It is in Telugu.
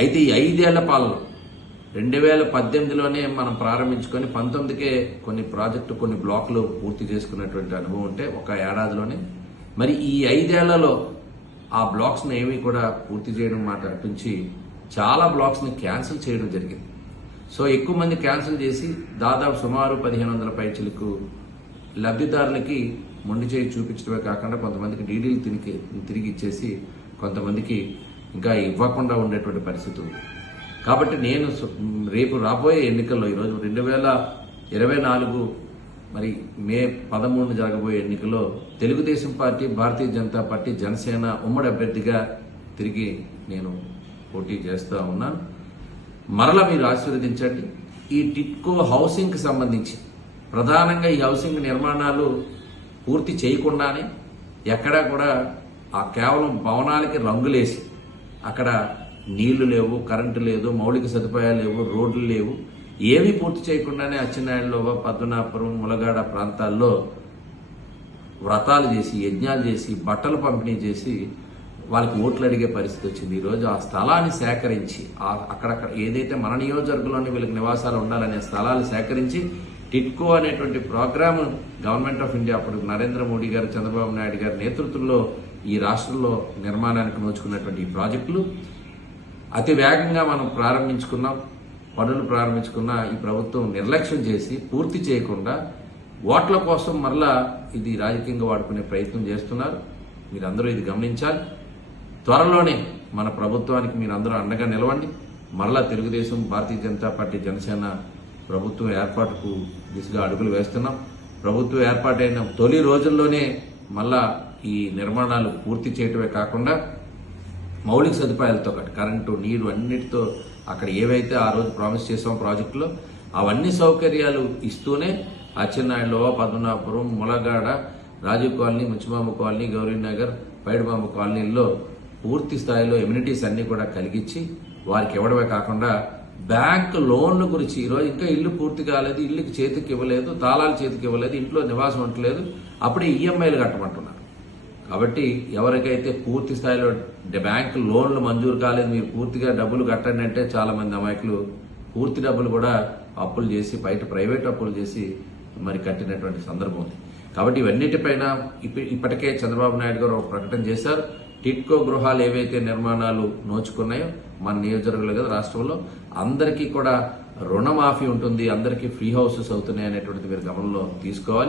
అయితే ఈ ఐదేళ్ళ పాలన రెండు వేల పద్దెనిమిదిలోనే మనం ప్రారంభించుకొని పంతొమ్మిదికే కొన్ని ప్రాజెక్టు కొన్ని బ్లాక్లు పూర్తి చేసుకున్నటువంటి అనుభవం ఉంటే ఒక ఏడాదిలోనే. మరి ఈ ఐదేళ్ళలో ఆ బ్లాక్స్ని ఏమీ కూడా పూర్తి చేయడం మాట అనిపించి చాలా బ్లాక్స్ని క్యాన్సిల్ చేయడం జరిగింది. సో ఎక్కువ మంది క్యాన్సిల్ చేసి దాదాపు సుమారు పదిహేను వందల పైచలకు లబ్ధిదారులకి మొండి చేయి చూపించడమే కాకుండా కొంతమందికి డీడీలు తిరిగి తిరిగి ఇచ్చేసి కొంతమందికి ఇంకా ఇవ్వకుండా ఉండేటువంటి పరిస్థితి ఉంది. కాబట్టి నేను రేపు రాబోయే ఎన్నికల్లో ఈరోజు రెండు వేల ఇరవై నాలుగు మరి మే పదమూడు జరగబోయే ఎన్నికల్లో తెలుగుదేశం పార్టీ భారతీయ జనతా పార్టీ జనసేన ఉమ్మడి అభ్యర్థిగా తిరిగి నేను పోటీ చేస్తూ ఉన్నాను. మరలా మీరు ఆశీర్వదించండి. ఈ టిట్కో హౌసింగ్కి సంబంధించి ప్రధానంగా ఈ హౌసింగ్ నిర్మాణాలు పూర్తి చేయకుండానే ఎక్కడా కూడా ఆ కేవలం భవనాలకి రంగులేసి అక్కడ నీళ్ళు లేవు కరెంటు లేదు మౌలిక సదుపాయాలు లేవు రోడ్లు లేవు. ఏమీ పూర్తి చేయకుండానే అచ్చెన్నాయుడులోవ పద్మనాపురం ములగాడ ప్రాంతాల్లో వ్రతాలు చేసి యజ్ఞాలు చేసి బట్టలు పంపిణీ చేసి వాళ్ళకి ఓట్లు అడిగే పరిస్థితి వచ్చింది. ఈరోజు ఆ స్థలాన్ని సేకరించి అక్కడక్కడ ఏదైతే మన నియోజకవర్గంలోని వీళ్ళకి నివాసాలు ఉండాలనే స్థలాలు సేకరించి టిట్కో అనేటువంటి ప్రోగ్రాము గవర్నమెంట్ ఆఫ్ ఇండియా అప్పుడు నరేంద్ర మోడీ గారు చంద్రబాబు నాయుడు గారి నేతృత్వంలో ఈ రాష్ట్రంలో నిర్మాణానికి నోచుకున్నటువంటి ఈ ప్రాజెక్టులు. అతి వేగంగా మనం ప్రారంభించుకున్నాం పనులు ప్రారంభించుకున్న ఈ ప్రభుత్వం నిర్లక్ష్యం చేసి పూర్తి చేయకుండా ఓట్ల కోసం మరలా ఇది రాజకీయంగా వాడుకునే ప్రయత్నం చేస్తున్నారు. మీరందరూ ఇది గమనించాలి. త్వరలోనే మన ప్రభుత్వానికి మీరందరూ అండగా నిలవండి. మరలా తెలుగుదేశం భారతీయ జనతా పార్టీ జనసేన ప్రభుత్వం ఏర్పాటుకు దిశగా అడుగులు వేస్తున్నాం. ప్రభుత్వం ఏర్పాటైన తొలి రోజుల్లోనే మళ్ళా ఈ నిర్మాణాలు పూర్తి చేయటమే కాకుండా మౌలిక సదుపాయాలతో పాటు కరెంటు నీరు అన్నిటితో అక్కడ ఏవైతే ఆ రోజు ప్రామిస్ చేసాం ప్రాజెక్టులో అవన్నీ సౌకర్యాలు ఇస్తూనే అచ్చెన్నాయుడులో పద్మనాపురం ములగాడ రాజీవ్ కాలనీ ముచ్చిమామ కాలనీ గౌరీనగర్ పైడిమామ కాలనీల్లో పూర్తి స్థాయిలో ఎమ్యూనిటీస్ అన్నీ కూడా కలిగించి వారికి ఇవ్వడమే కాకుండా బ్యాంక్ లోన్ల గురించి ఈరోజు ఇంకా ఇల్లు పూర్తి కాలేదు ఇల్లుకి చేతికి ఇవ్వలేదు తాళాలు చేతికి ఇవ్వలేదు ఇంట్లో నివాసం ఉండలేదు అప్పుడే ఈఎంఐలు కట్టమంటున్నారు. కాబట్టి ఎవరికైతే పూర్తి స్థాయిలో బ్యాంక్ లోన్లు మంజూరు కాలేదు మీరు పూర్తిగా డబ్బులు కట్టండి అంటే చాలా మంది అమాయకులు పూర్తి డబ్బులు కూడా అప్పులు చేసి బయట ప్రైవేట్ అప్పులు చేసి మరి కట్టినటువంటి సందర్భం ఉంది. కాబట్టి ఇవన్నిటిపైన ఇప్ప- ఇప్పటికే చంద్రబాబు నాయుడు గారు ఒక ప్రకటన చేశారు. టిట్కో గృహాలు ఏవైతే నిర్మాణాలు నోచుకున్నాయో మన నియోజకవర్గంలో కదా రాష్ట్రంలో అందరికీ కూడా రుణమాఫీ ఉంటుంది అందరికీ ఫ్రీ హౌసెస్ అవుతున్నాయి అనేటువంటిది మీరు గమనంలో తీసుకోవాలి.